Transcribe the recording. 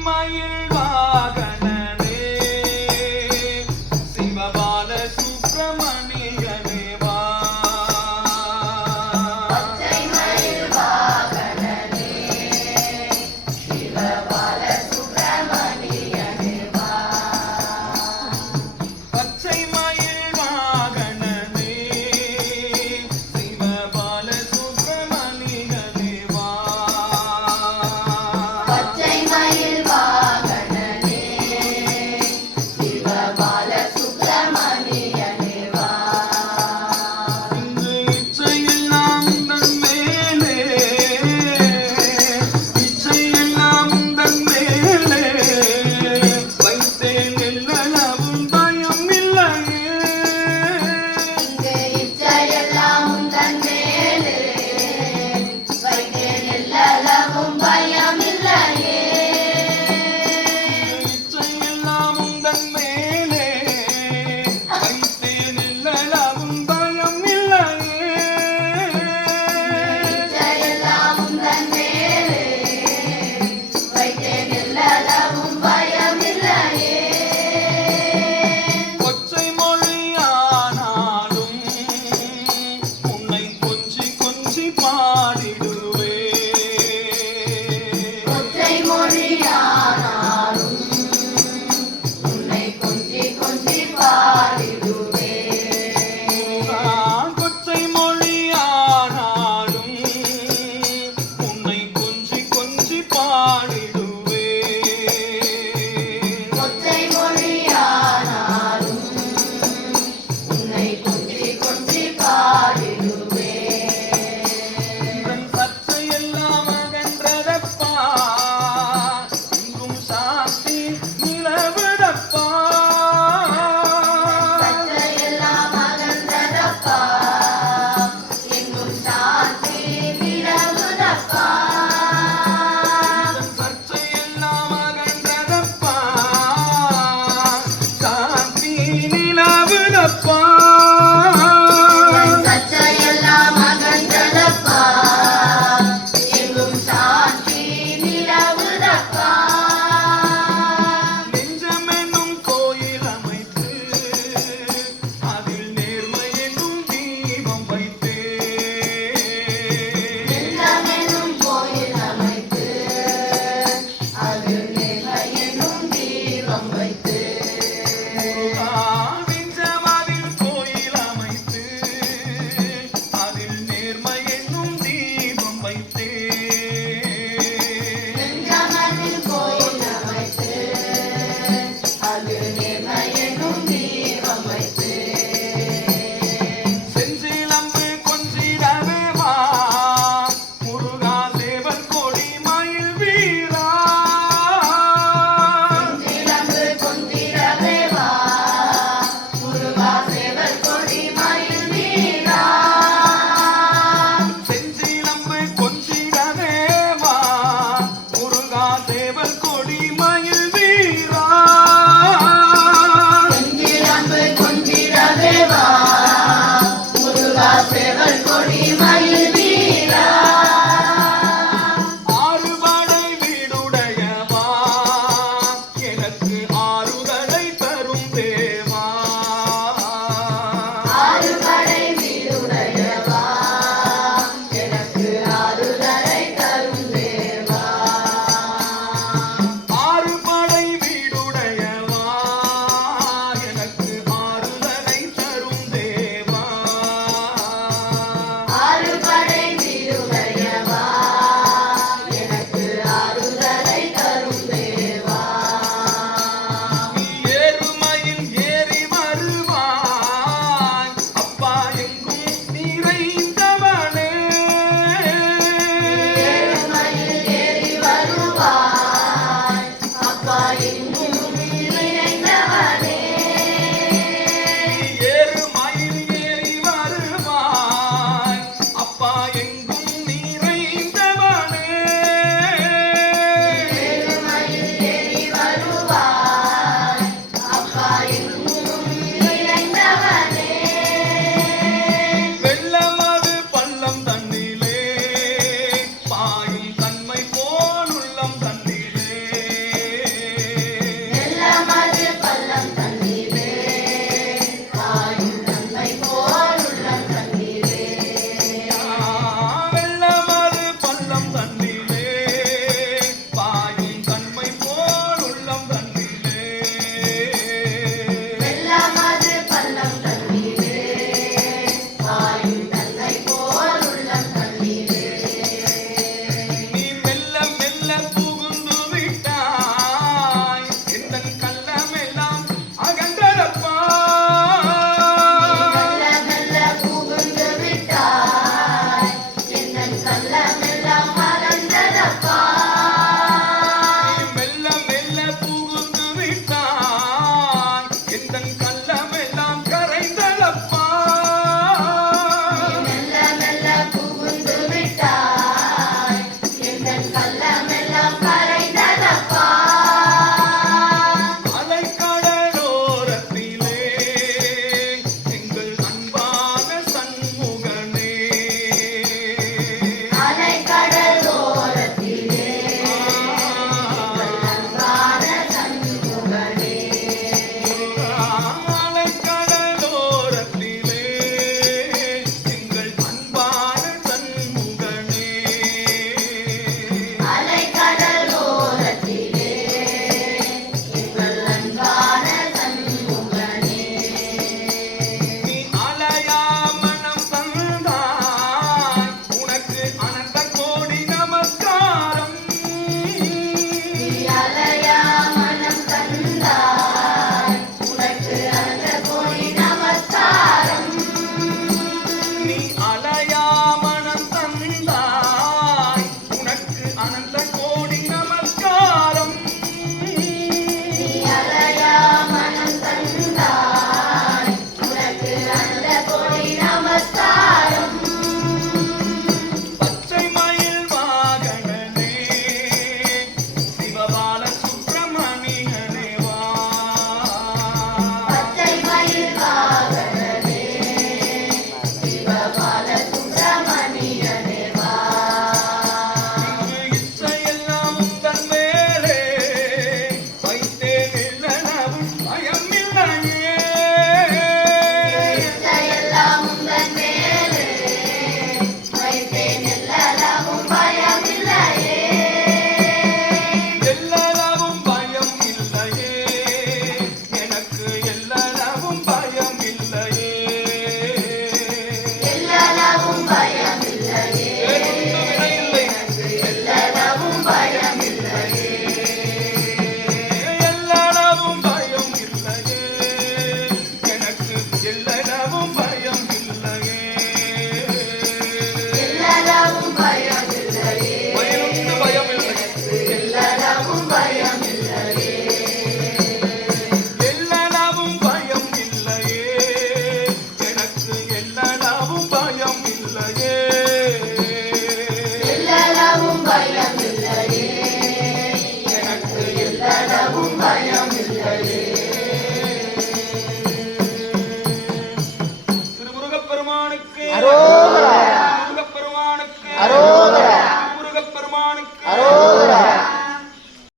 மயில்